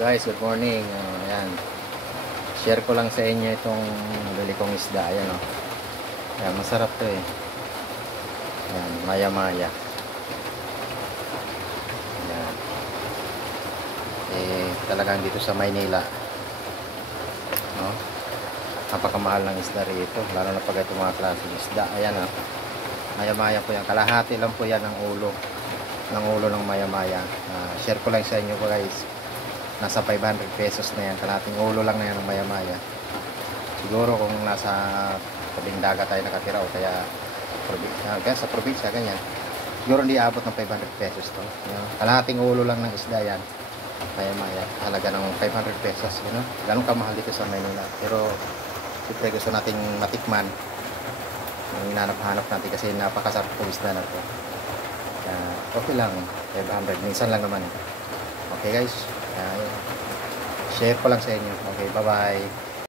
Guys, good morning. Ayan. Share ko lang sa inyo itong nabili kong isda. Ayan, oh. Ayan, masarap to eh. Ayan, maya-maya. Ayan. Eh, talagang dito sa Maynila, no? Napakamahal ng isda rito. Lalo na pag ito mga klaseng isda. Ayan, oh. Maya-maya po yan. Kalahati lang po yan ng ulo. Ng ulo ng maya-maya. Share ko lang sa inyo guys. Nasa 500 pesos na yan. Kalating ulo lang na yan ng maya-maya. Siguro kung nasa tabing dagat tayo nakatira o kaya sa probinsya, ganyan. Siguro hindi abot ng 500 pesos to. Kalating ulo lang ng isda yan. Maya-maya. Halaga ng 500 pesos. Ganun kamahal dito sa Manila. Pero siyempre gusto nating matikman. Ang hinanap-hanap natin kasi napakasarap itong isda na to. Okay lang. 500. Minsan lang naman. Okay guys. Share ko lang sa inyo. Okay, bye-bye.